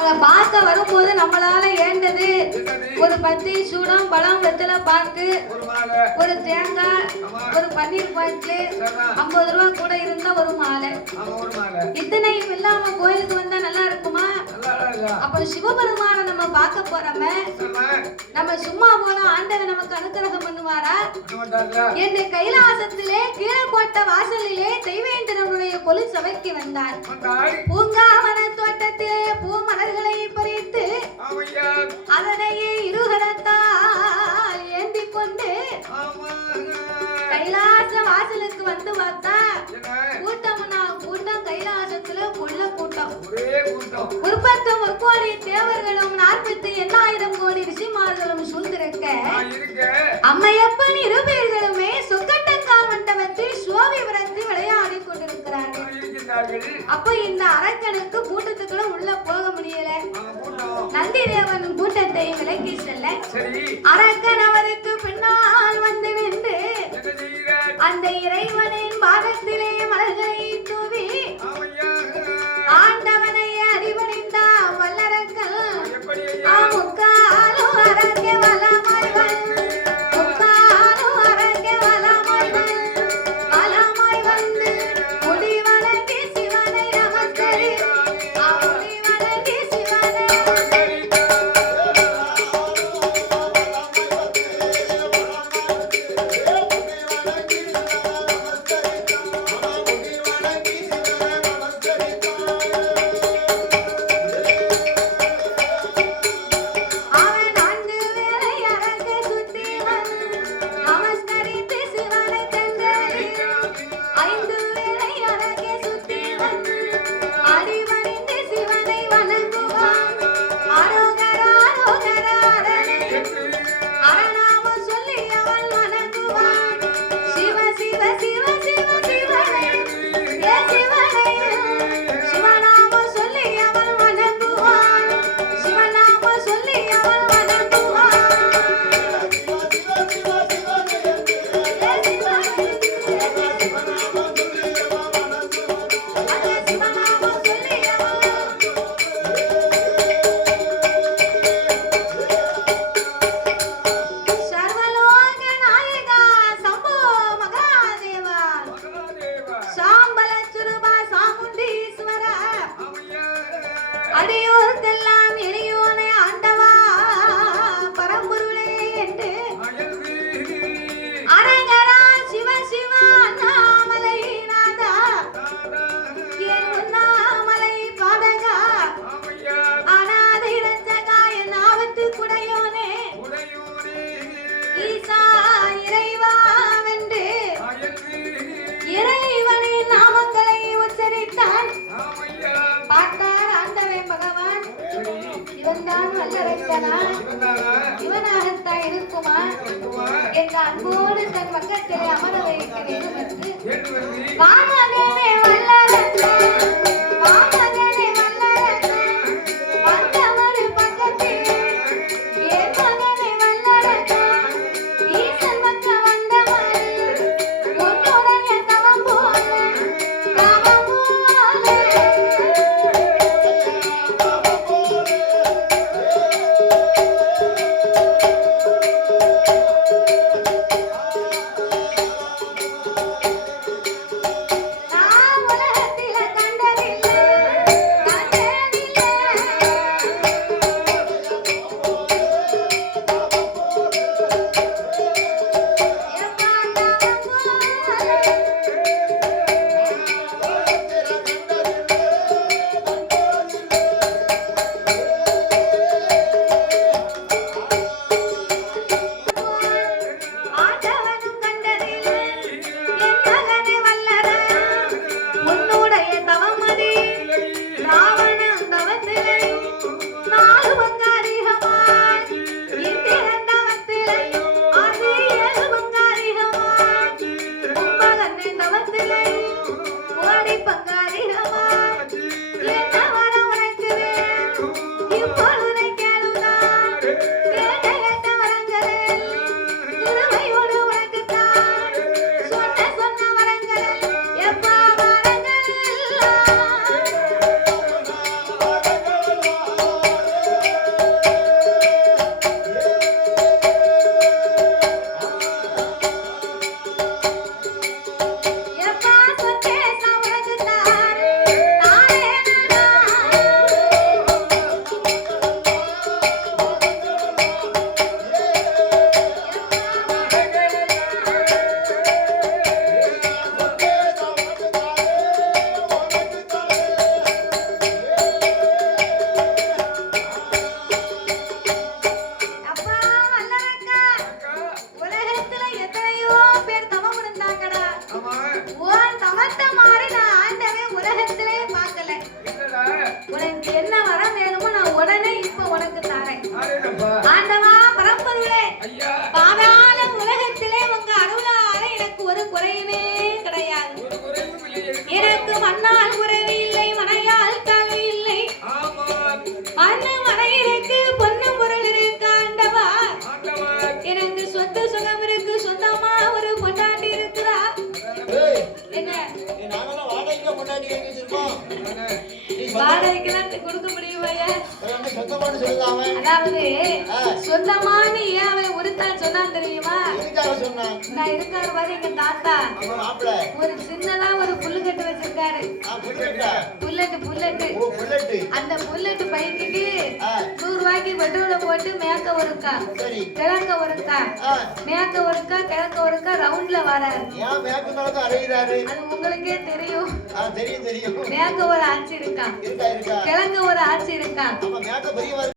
அங்க பார்க்க வரும்போது நம்மளால ஏண்டது? ஒரு பத்தி சூடம் பழம் வெத்தலை பாக்கு ஒரு தேங்காய் ஒரு பன்னீர் சரிதான். ஐம்பது ரூபா கூட இருந்தா ஒரு மாலை. இத்தனையும் இல்லாம கோயிலுக்கு வந்தா நல்லா இருக்குமா? அப்ப சிவபெருமான நம்ம பார்க்க போறோமே. நம்ம சும்மா போனா ஆண்டவன் நமக்கு அனுகிரகம் பண்ணுவாரா? என்னை கைலாசத்திலே கீழக்கோட்ட வாசலிலே தெய்வேந்திரனுடைய கொலு சபைக்கு வந்தார். வந்தாய். தோட்டத்திலே பூ மலர்களை பறித்து அதனையே இருகரத்தால் ஏந்தி கொண்டு கைலாச வாசலுக்கு வந்து பார்த்தா கூட்டம்னா கூட்டம் கைலாசத்துல கொள்ள கூட்டம். ஒரே முப்பத்து முக்கோடி தேவர்களும் நாற்பத்தி எண்ணாயிரம் கோடி ரிஷிமார்களும் சூழ்ந்திருக்க அம்மையப்பன் இருபேர்களுமே அப்ப இந்த அரக்கனுக்கு கூட்டத்துக்குள்ள உள்ள போக முடியல. நந்தி தேவன் கூட்டத்தை விலக்கி செல்ல அரக்கன் இவனாகத்தான் இருக்குமா? என்ற அன்போடு தன் பக்கத்திலே அமர வைக்கிறேன். உனக்கு என்ன வரம் வேணுமோ நான் உடனே இப்ப உனக்கு தரேன். ஆண்டவா பரம்பொருளே பாதாள உலகத்திலே உங்க அருளால எனக்கு ஒரு குறையுமே கிடையாது எனக்கு மண்ணால் குறைவு இல்லை மனையால் கல்வி இல்லை. மண்ணு மனை இருக்கு பொண்ணு பொருள் இருக்கு ஆண்டவா. எனக்கு சொத்து சுகம் இருக்கு சொந்தமா ஒரு பொண்டாட்டி இருக்கிறா என்ன? வாடகைக்கெல்லாம் கொடுக்க அவன் அதாவது. சொந்தமானு ஏன் அவன் ஒருத்தான் சொன்னான் தெரியுமா? எதுக்காக சொன்னான்? நான் இருக்காரு பாரு எங்க தாத்தா. ஒரு சின்னதா ஒரு புல்லு கட்டு வச்சிருக்காரு. புல்லட்டா புல்லட்டு. அந்த புல்லட்டு பைக்குக்கு நூறு ரூபாய்க்கு பெட்ரோலை போட்டு மேக்க ஒருக்கா. கிழக்க ஒருக்கா. மேக்க ஒருக்கா கிழக்க ஒருக்கா ரவுண்ட்ல வராரு. அது உங்களுக்கே தெரியும். ஆ தெரியும் தெரியும். மேக்க ஒரு ஆட்சி இருக்கான் இருக்கா இருக்கா. கிழக்க ஒரு ஆட்சி இருக்கான்